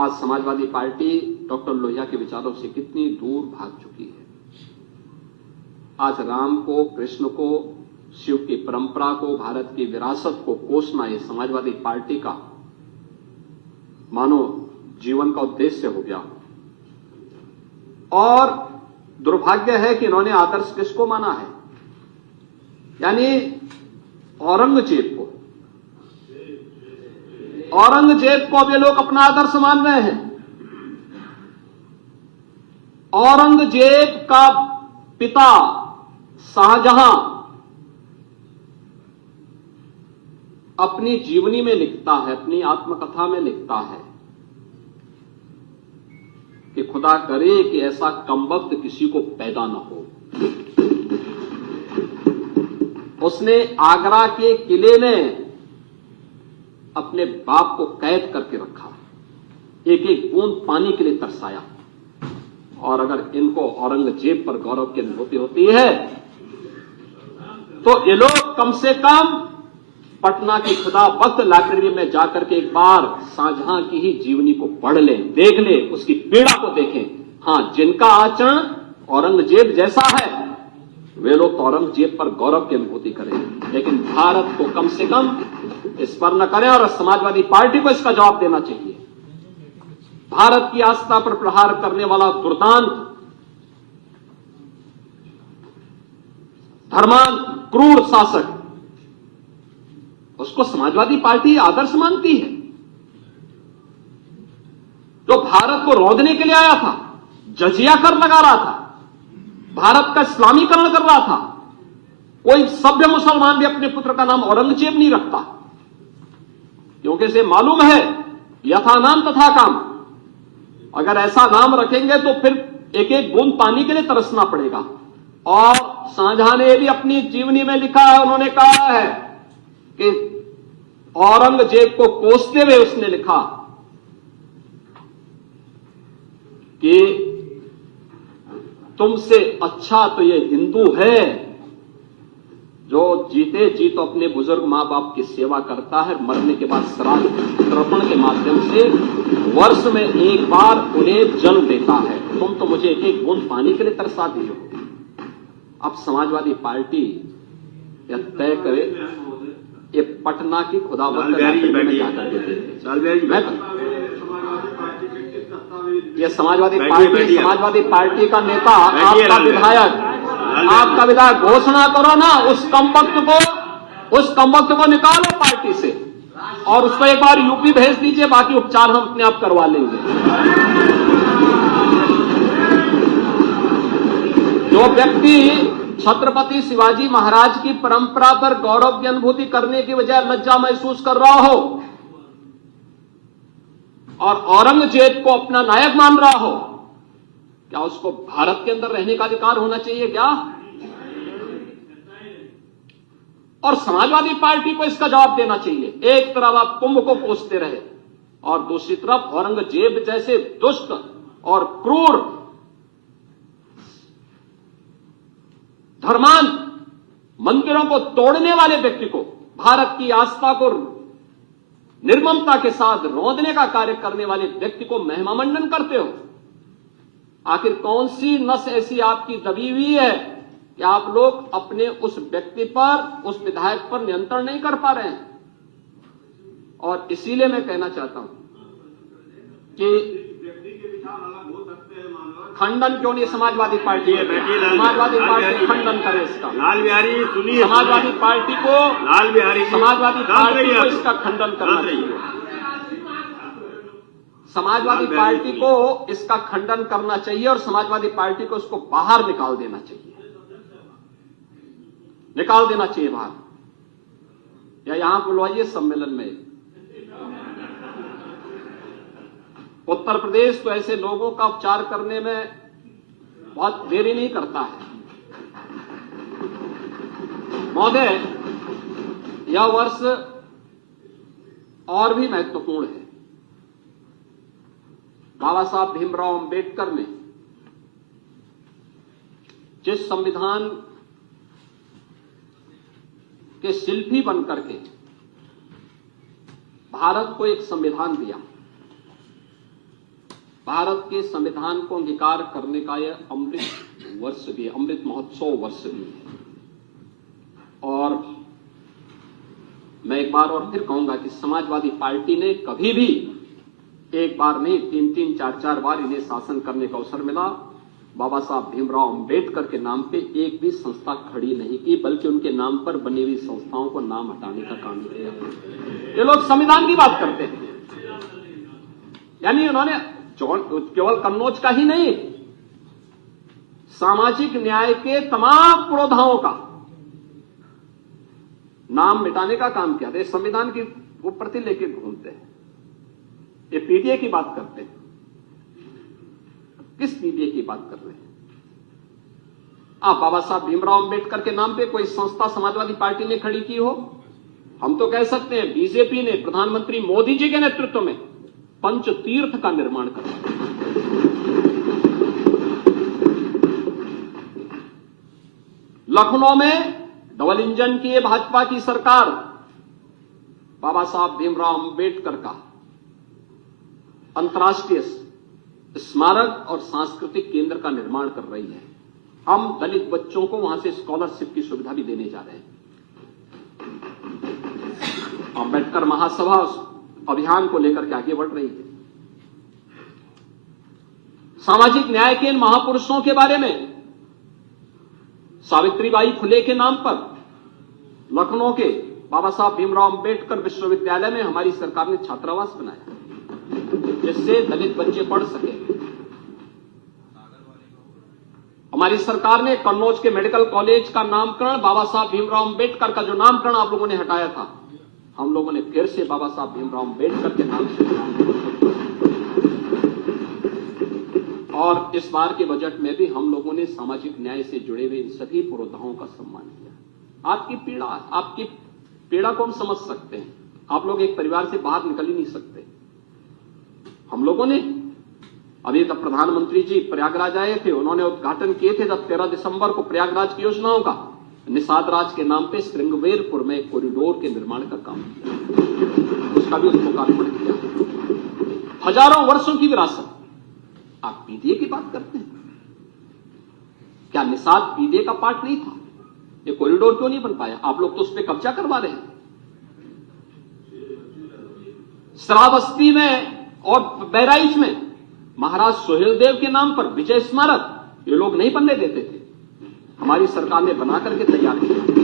आज Samajwadi party doctor Lohia के विचारों से कितनी दूर भाग चुकी है। आज राम को, कृष्ण को, शिव की परंपरा को, भारत की विरासत को कोसना ये समाजवादी पार्टी का मानो जीवन का उद्देश्य हो गया। और दुर्भाग्य है कि इन्होंने आदर्श किसको माना है, यानी औरंगजेब को। औरंगजेब को अब ये लोग अपना आदर्श मान रहे हैं। औरंगजेब का पिता शाहजहां अपनी जीवनी में लिखता है, अपनी आत्मकथा में लिखता है कि खुदा करे कि ऐसा कमबख्त किसी को पैदा न हो। उसने आगरा के किले में अपने बाप को कैद करके रखा, एक एक बूंद पानी के लिए तरसाया। और अगर इनको औरंगजेब पर गौरव की अनुभूति होती है तो ये लोग कम से कम पटना की खुदाबख्त लाइब्रेरी में जाकर के एक बार शाहजहां की ही जीवनी को पढ़ लें, देख लें, उसकी पीड़ा को देखें। हां, जिनका आचरण औरंगजेब जैसा है वे लोग तो औरंगजेब पर गौरव की अनुभूति करें, लेकिन भारत को कम से कम इस पर न करें। और समाजवादी पार्टी को इसका जवाब देना चाहिए। भारत की आस्था पर प्रहार करने वाला दुर्दांत, धर्मांत, क्रूर शासक, उसको समाजवादी पार्टी आदर्श मानती है। जो भारत को रौंदने के लिए आया था, जजिया कर लगा रहा था, भारत का इस्लामीकरण कर रहा था। कोई सभ्य मुसलमान भी अपने पुत्र का नाम औरंगजेब नहीं रखता, क्योंकि इसे मालूम है यथा नाम तथा काम। अगर ऐसा नाम रखेंगे तो फिर एक एक बूंद पानी के लिए तरसना पड़ेगा। और शाहजहां ने भी अपनी जीवनी में लिखा है, उन्होंने कहा है कि औरंगजेब को कोसते हुए उसने लिखा कि तुमसे अच्छा तो ये हिंदू है जो जीते जी तो अपने बुजुर्ग मां बाप की सेवा करता है, मरने के बाद श्राद्ध तर्पण के माध्यम से वर्ष में एक बार उन्हें जल देता है। तुम तो मुझे एक एक बूंद पानी के लिए तरसा दी हो। अब समाजवादी पार्टी यह तय करे ये पटना की खुदाबख्त में जाकर ये समाजवादी पार्टी का नेता, आपका विधायक घोषणा करो ना, उस कमबख्त को निकालो पार्टी से और उसको एक बार यूपी भेज दीजिए, बाकी उपचार हम अपने आप करवा लेंगे। जो व्यक्ति छत्रपति शिवाजी महाराज की परंपरा पर गौरव की अनुभूति करने की बजाय लज्जा महसूस कर रहा हो और औरंगजेब को अपना नायक मान रहा हो, क्या उसको भारत के अंदर रहने का अधिकार होना चाहिए क्या? और समाजवादी पार्टी को इसका जवाब देना चाहिए। एक तरफ आप कुंभ को कोसते रहे और दूसरी तरफ औरंगजेब जैसे दुष्ट और क्रूर धर्मांत मंदिरों को तोड़ने वाले व्यक्ति को, भारत की आस्था को निर्ममता के साथ रौंदने का कार्य करने वाले व्यक्ति को महिमामंडन करते हो। आखिर कौन सी नस ऐसी आपकी दबी हुई है कि आप लोग अपने उस व्यक्ति पर, उस विधायक पर नियंत्रण नहीं कर पा रहे हैं? और इसीलिए मैं कहना चाहता हूं कि खंडन क्यों नहीं समाजवादी पार्टी खंडन करे इसका। लाल बिहारी सुनिए, समाजवादी पार्टी को इसका खंडन करना चाहिए। समाजवादी पार्टी को इसका खंडन करना चाहिए और समाजवादी पार्टी को इसको बाहर निकाल देना चाहिए बाहर, या यहां बुलवाइए सम्मेलन में। उत्तर प्रदेश तो ऐसे लोगों का उपचार करने में बहुत देरी नहीं करता है। महोदय, यह वर्ष और भी महत्वपूर्ण है। बाबा साहब भीमराव अंबेडकर ने जिस संविधान के शिल्पी बनकर के भारत को एक संविधान दिया, भारत के संविधान को अंगीकार करने का यह अमृत वर्ष भी, अमृत महोत्सव वर्ष भी है। और मैं एक बार और फिर कहूंगा कि समाजवादी पार्टी ने कभी भी एक बार नहीं, 3-3, 4-4 बार इन्हें शासन करने का अवसर मिला, बाबा साहब भीमराव अंबेडकर के नाम पे एक भी संस्था खड़ी नहीं की, बल्कि उनके नाम पर बनी हुई संस्थाओं को नाम हटाने का काम किया। ये लोग संविधान की बात करते हैं, यानी उन्होंने केवल कन्नौज का ही नहीं, सामाजिक न्याय के तमाम पुरोधाओं का नाम मिटाने का काम किया। तो संविधान की वो प्रति लेके घूमते हैं। ये पीडीए की बात करते हैं। किस पीडीए की बात कर रहे हैं आप? बाबा साहब भीमराव अंबेडकर के नाम पे कोई संस्था समाजवादी पार्टी ने खड़ी की हो? हम तो कह सकते हैं बीजेपी ने प्रधानमंत्री मोदी जी के नेतृत्व में पंचतीर्थ का निर्माण करवाया। लखनऊ में डबल इंजन की भाजपा की सरकार बाबा साहब भीमराव अंबेडकर का अंतर्राष्ट्रीय स्मारक और सांस्कृतिक केंद्र का निर्माण कर रही है। हम दलित बच्चों को वहां से स्कॉलरशिप की सुविधा भी देने जा रहे हैं। अंबेडकर महासभा अभियान को लेकर के आगे बढ़ रही है। सामाजिक न्याय के इन महापुरुषों के बारे में सावित्रीबाई फुले के नाम पर लखनऊ के बाबा साहब भीमराव अंबेडकर विश्वविद्यालय में हमारी सरकार ने छात्रावास बनाया, जिससे दलित बच्चे पढ़ सके। हमारी सरकार ने कन्नौज के मेडिकल कॉलेज का नामकरण बाबा साहब भीमराव अंबेडकर का जो नामकरण आप लोगों ने हटाया था, हम लोगों ने फिर से बाबा साहब भीमराव अंबेडकर के नाम से। और इस बार के बजट में भी हम लोगों ने सामाजिक न्याय से जुड़े हुए इन सभी पुरोधाओं का सम्मान किया। आपकी पीड़ा को हम समझ सकते हैं। आप लोग एक परिवार से बाहर निकल ही नहीं सकते। हम लोगों ने अभी तक प्रधानमंत्री जी प्रयागराज आए थे, उन्होंने उद्घाटन किए थे जब 13 दिसंबर को प्रयागराज की योजनाओं का। निषाद राज के नाम पे श्रृंगवेरपुर में एक कॉरिडोर के निर्माण का काम किया, उसका भी लोकार्पण किया। हजारों वर्षों की विरासत। आप पीडीए की बात करते हैं? क्या निषाद पीडीए का पार्ट नहीं था? ये कॉरिडोर क्यों नहीं बन पाया? आप लोग तो उस पर कब्जा करवा रहे हैं। श्रावस्ती में और बहराइच में महाराज सोहेलदेव के नाम पर विजय स्मारक ये लोग नहीं बनने देते थे, हमारी सरकार ने बना करके तैयार किया।